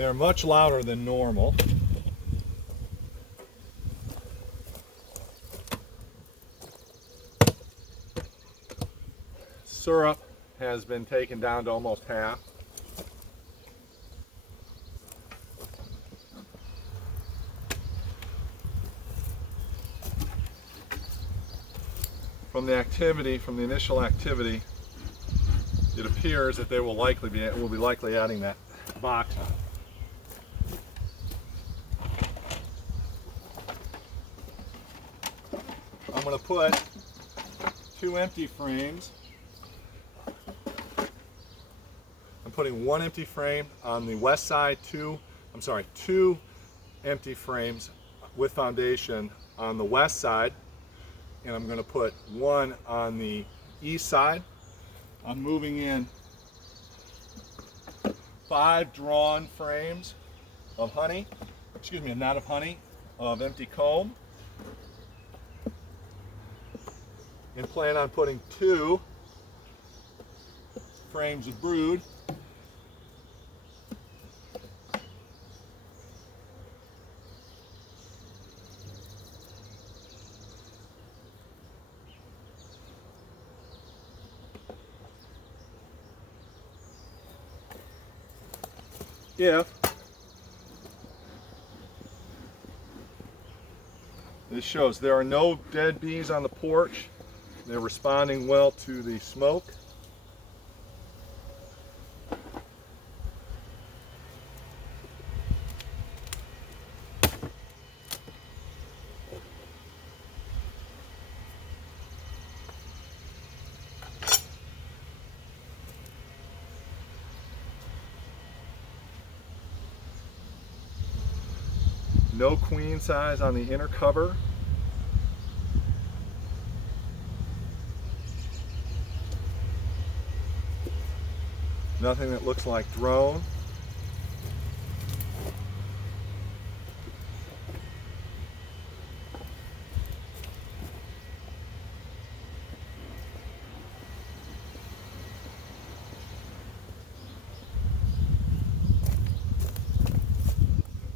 They're much louder than normal. Syrup has been taken down to almost half. From the initial activity, it appears that they will be likely adding that box on. I'm going to put 2 empty frames. I'm putting 1 empty frame on the west side, 2 empty frames with foundation on the west side, and I'm going to put 1 on the east side. I'm moving in 5 drawn frames of honey, not of honey, of empty comb, and plan on putting 2 frames of brood. If this shows there are no dead bees on the porch, they're responding well to the smoke. No queen size on the inner cover. Nothing that looks like drone.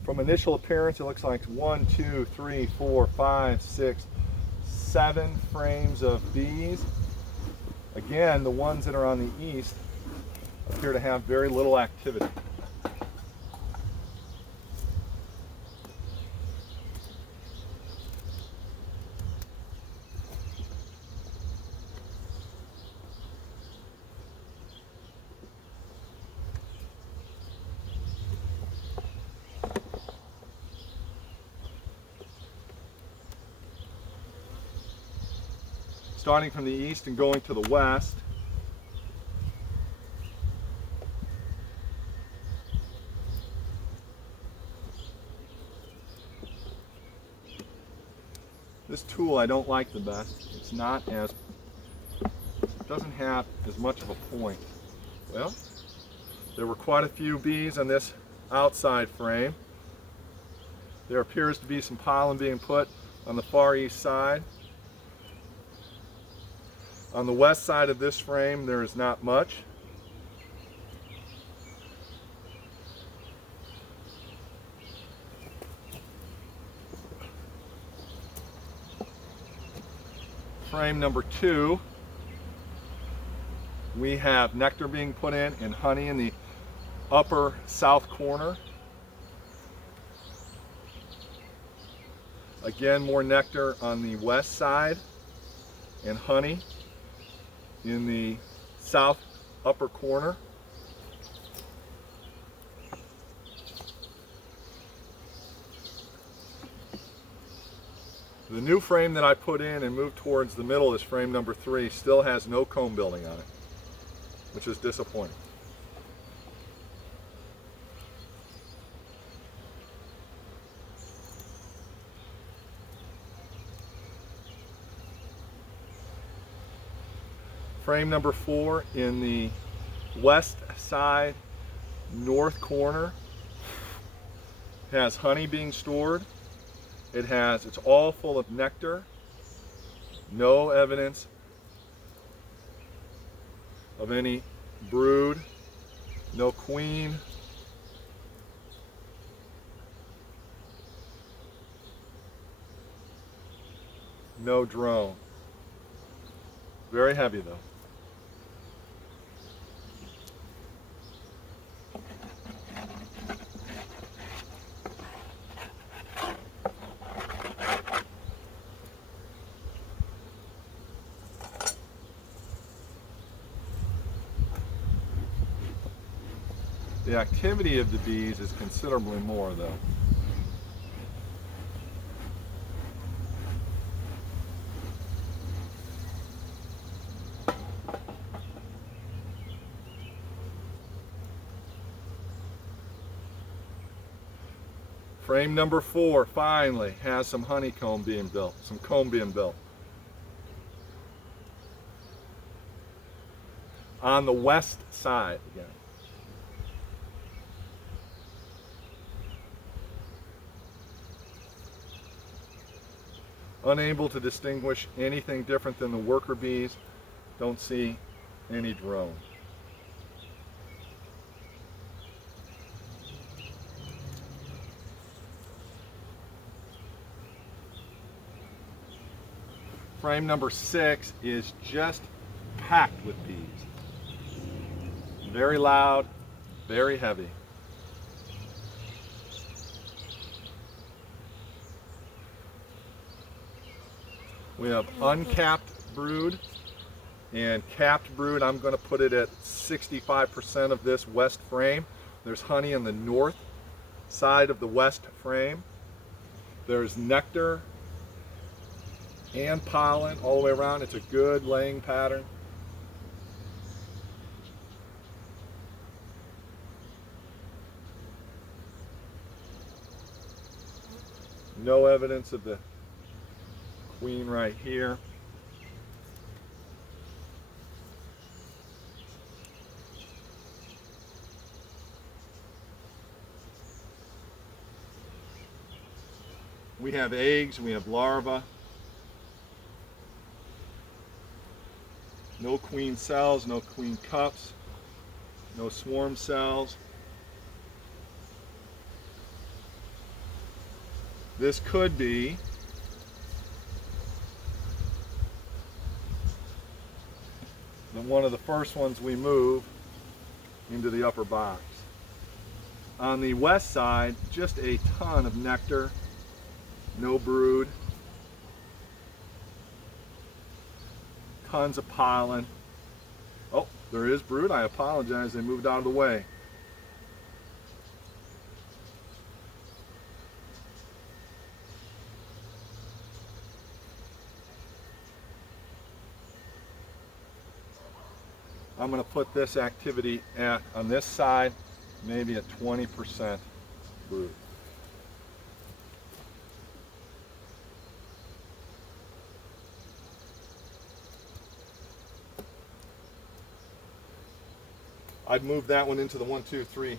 From initial appearance, it looks like 1, 2, 3, 4, 5, 6, 7 frames of bees. Again, the ones that are on the east appear to have very little activity. Starting from the east and going to the west, this tool I don't like the best. It's not as, doesn't have as much of a point. Well, there were quite a few bees on this outside frame. There appears to be some pollen being put on the far east side. On the west side of this frame, there is not much. Frame number 2, we have nectar being put in and honey in the upper south corner. Again, more nectar on the west side and honey in the south upper corner. The new frame that I put in and moved towards the middle is frame number 3, still has no comb building on it, which is disappointing. Frame number 4 in the west side north corner has honey being stored. It's all full of nectar. No evidence of any brood, no queen. no drone. Very heavy though. The activity of the bees is considerably more though. Frame number 4 finally has some honeycomb being built, some comb being built. On the west side again. Unable to distinguish anything different than the worker bees. Don't see any drone. Frame number 6 is just packed with bees. Very loud, very heavy. We have uncapped brood and capped brood. I'm going to put it at 65% of this west frame. There's honey on the north side of the west frame. There's nectar and pollen all the way around. It's a good laying pattern. No evidence of the queen right here. We have eggs, we have larvae. No queen cells, no queen cups, no swarm cells. This could be one of the first ones we move into the upper box. On the west side, just a ton of nectar, no brood, tons of pollen. Oh, there is brood. I apologize, they moved out of the way. I'm going to put this activity on this side, maybe at 20% brood. I'd move that one into the 1, 2, 3,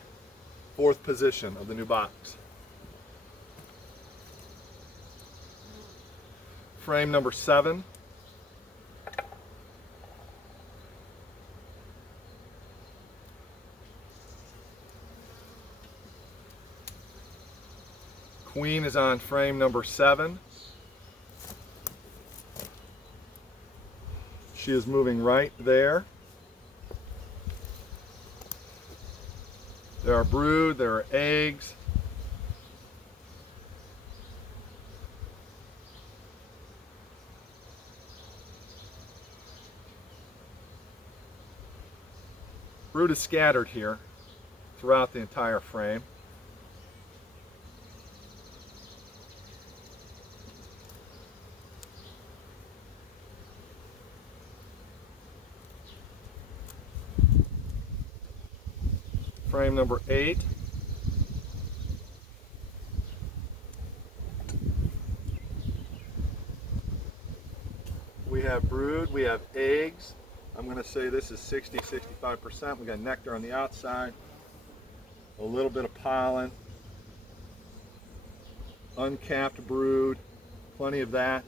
4th position of the new box. Frame number 7. Queen is on frame number 7. She is moving right there. There are brood, there are eggs. Brood is scattered here throughout the entire frame. Frame number 8. We have brood, we have eggs. I'm going to say this is 60-65%. We got nectar on the outside, a little bit of pollen, uncapped brood, plenty of that.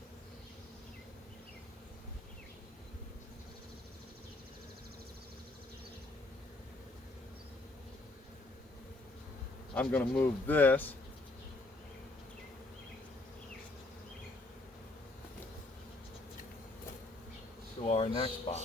I'm going to move this our next box.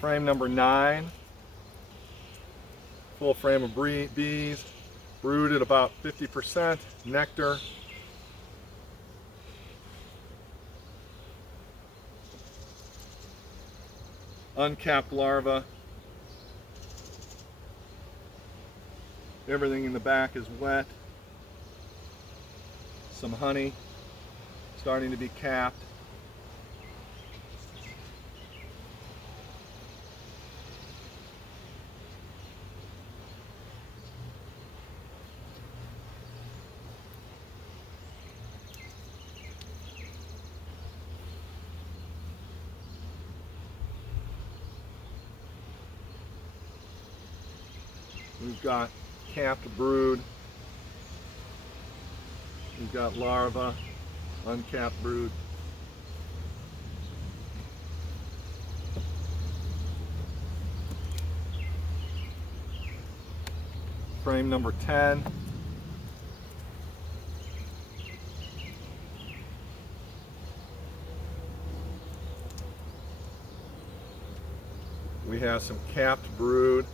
Frame number 9, full frame of bees, brood at about 50%, nectar. Uncapped larva. Everything in the back is wet. Some honey starting to be capped. We've got capped brood. We've got larva, uncapped brood. Frame number 10. We have some capped brood.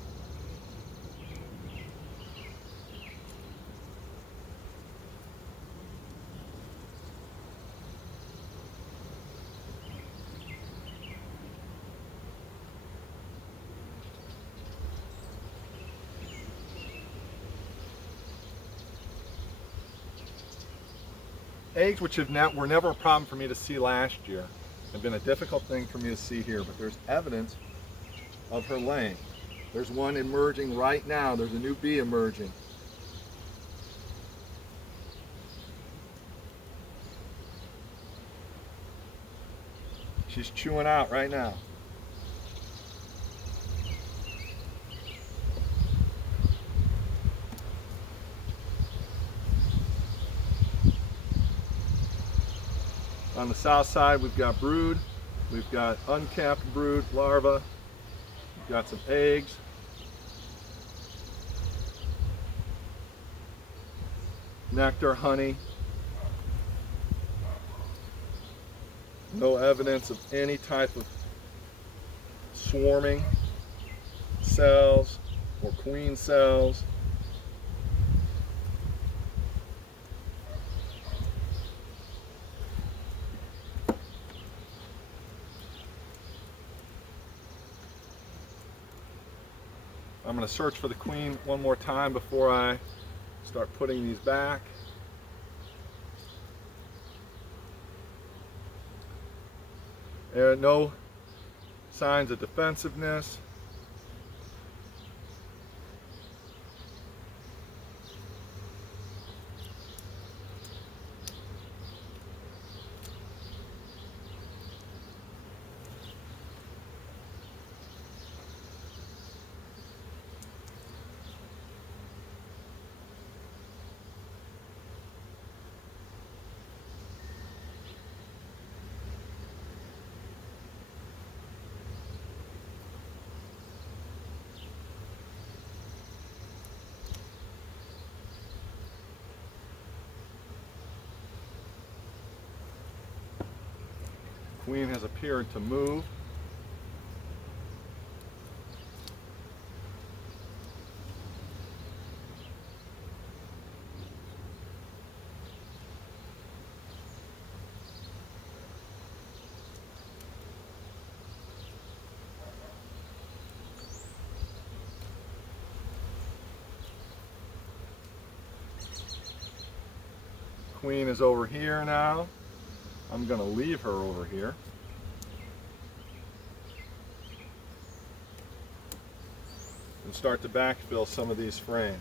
Eggs, which were never a problem for me to see last year, have been a difficult thing for me to see here, but there's evidence of her laying. There's one emerging right now. There's a new bee emerging. She's chewing out right now. On the south side, we've got brood, we've got uncapped brood, larva, we've got some eggs. Nectar, honey. No evidence of any type of swarming cells or queen cells. I'm going to search for the queen one more time before I start putting these back. There are no signs of defensiveness. Queen has appeared to move. Queen is over here now. I'm going to leave her over here. and start to backfill some of these frames.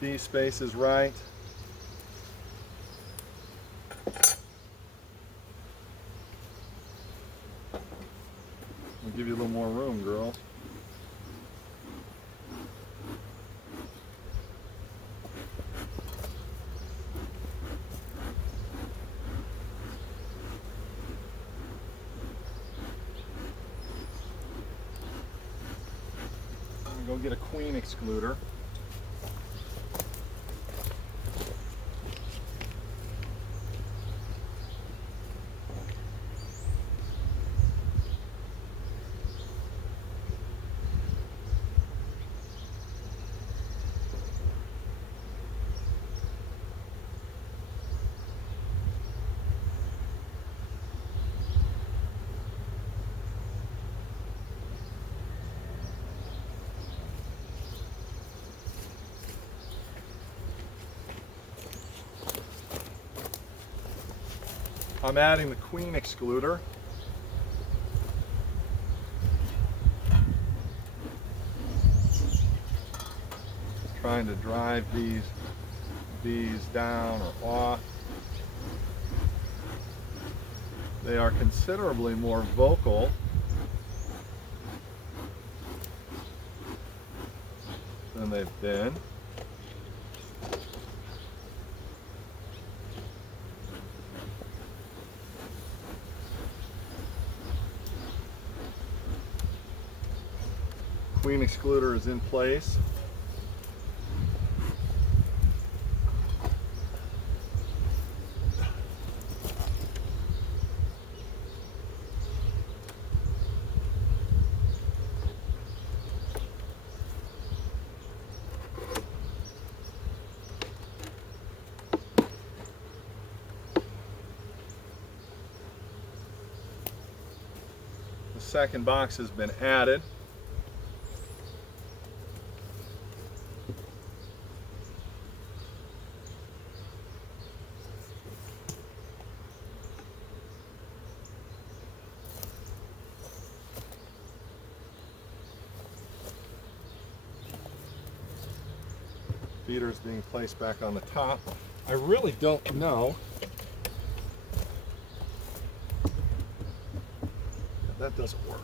Bee space is right. We'll give you a little more room, girls. I'm gonna go get a queen excluder. I'm adding the queen excluder. Trying to drive these bees down or off. They are considerably more vocal than they've been. Queen excluder is in place. The second box has been added. Feeder is being placed back on the top. I really don't know. That doesn't work.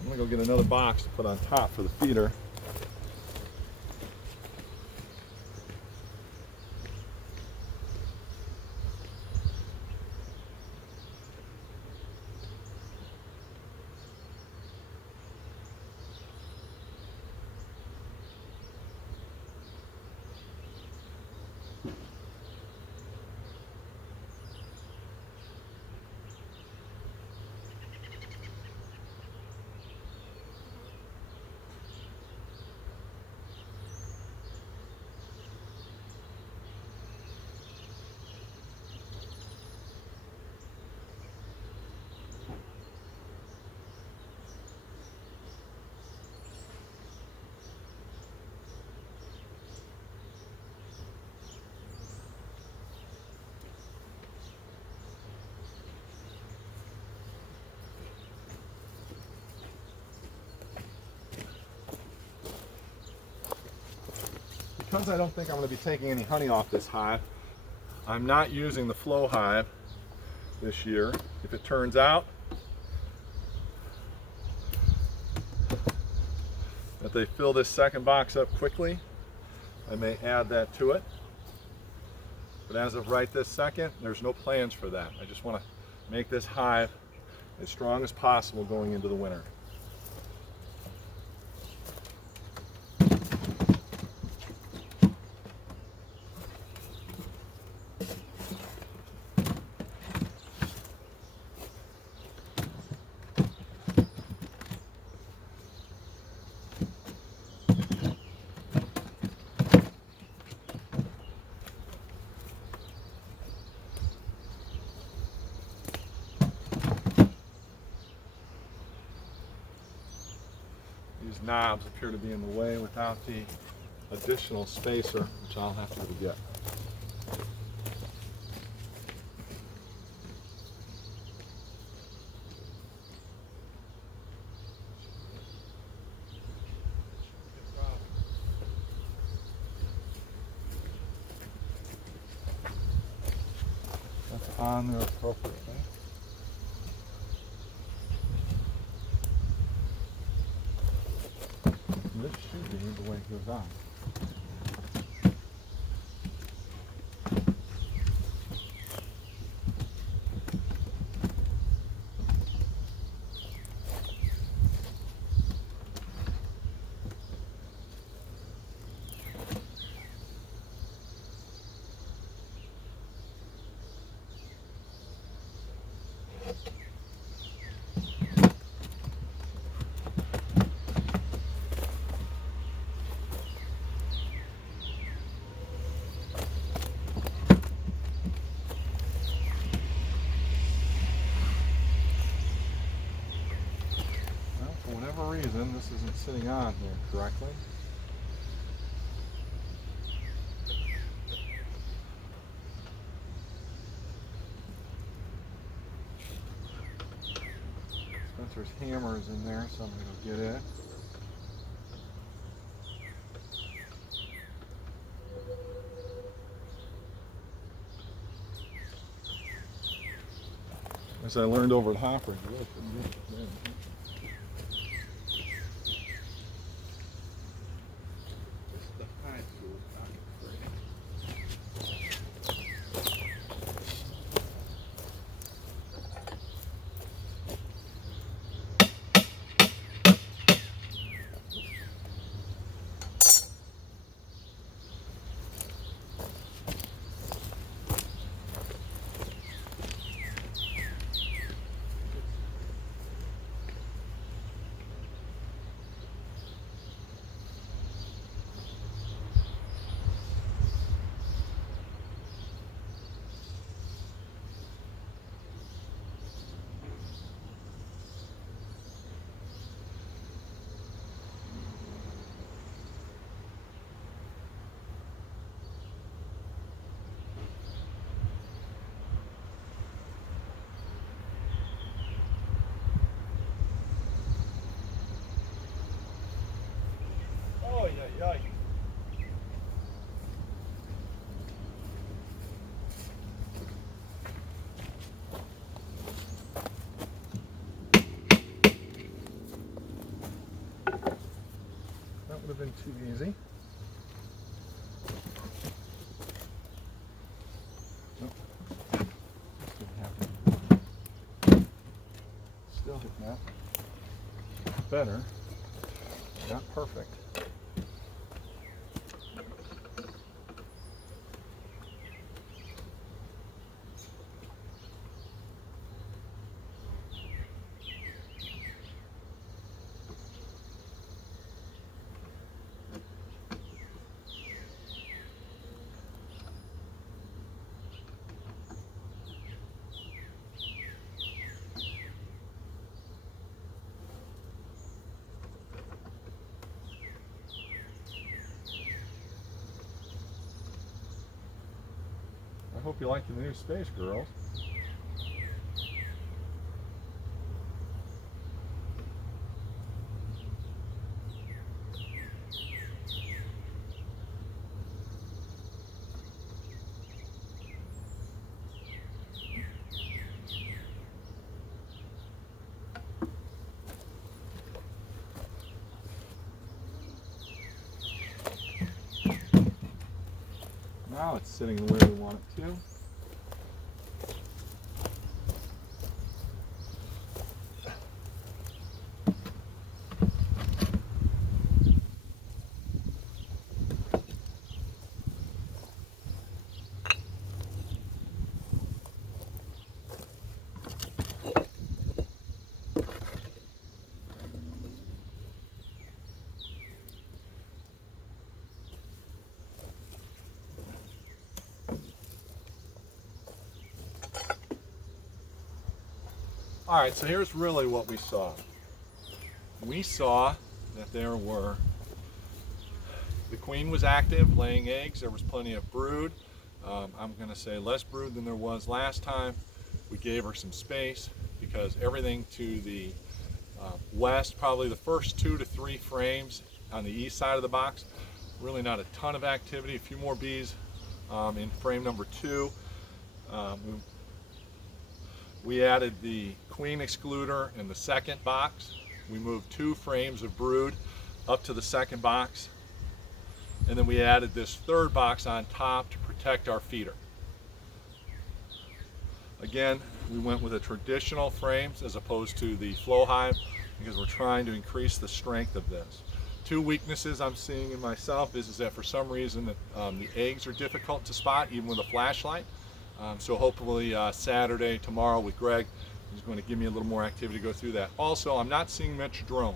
I'm gonna go get another box to put on top for the feeder. because I don't think I'm going to be taking any honey off this hive, I'm not using the flow hive this year. If it turns out that they fill this second box up quickly, I may add that to it. But as of right this second, there's no plans for that. I just want to make this hive as strong as possible going into the winter. These knobs appear to be in the way without the additional spacer, which I'll have to go get. That's on there appropriately. This should be the way it goes on. For whatever reason, this isn't sitting on here correctly. Spencer's hammer is in there, so I'm going to get it. As I learned over at Hopper, that would have been too easy. Nope. Didn't happen. Still hitting that. Better. Not perfect. I hope you like the new space, girls. now. It's sitting where we want it to. All right, so here's really what we saw. We saw that the queen was active, laying eggs. There was plenty of brood. I'm going to say less brood than there was last time. We gave her some space because everything to the west, probably the first 2 to 3 frames on the east side of the box, really not a ton of activity. A few more bees in frame number 2. We added the queen excluder in the second box. We moved 2 frames of brood up to the second box. And then we added this third box on top to protect our feeder. Again, we went with the traditional frames as opposed to the flow hive because we're trying to increase the strength of this. 2 weaknesses I'm seeing in myself is that for some reason the eggs are difficult to spot even with a flashlight. So hopefully Saturday, tomorrow with Greg, he's going to give me a little more activity to go through that. Also, I'm not seeing much drone.